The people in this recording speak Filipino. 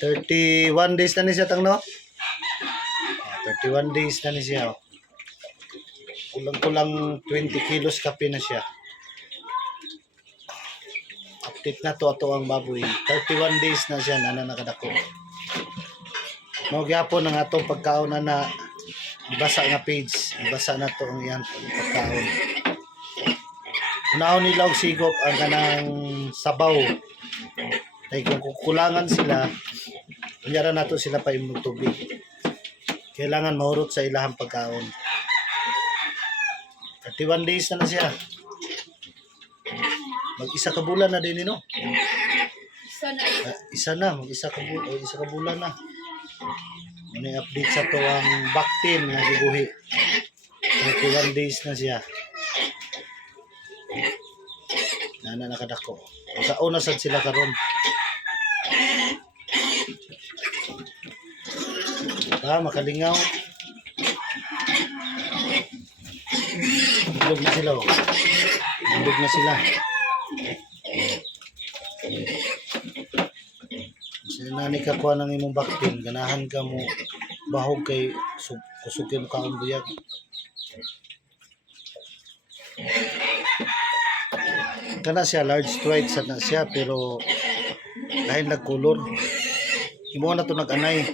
31 days na ni siya tang no. 31 days na ni siya. Kulang-kulang 20 kilos kape na siya. Update na to ato ang baboy. 31 days na siya na nakadako. Mao gyapon ang atong pagkaon na basa nga page. Basa na to ang iyang pagkaon. Unaon nila og sigop ang kanang sabaw. Kay kung kukulangan sila, kunyara nato sila pa imong tubig. Kailangan mahurot sa ilahang pagkaon. 31 days na siya. Mag-isa ka bulan na din no? Mag-isa ka bulan na. May update sa to ang baktin nga gibuhi. 31 days na siya. Nana nakadako. Sa una sad sila karon. Makalingaw. Bulog na sila. Bulog na sila. Sinani ka kuha ng imong baktin. Ganahan ka mo bahog kay kusugin ka ang buyag. Kana siya large white sad na siya pero lain nagkulor. Imo na to nag-anay.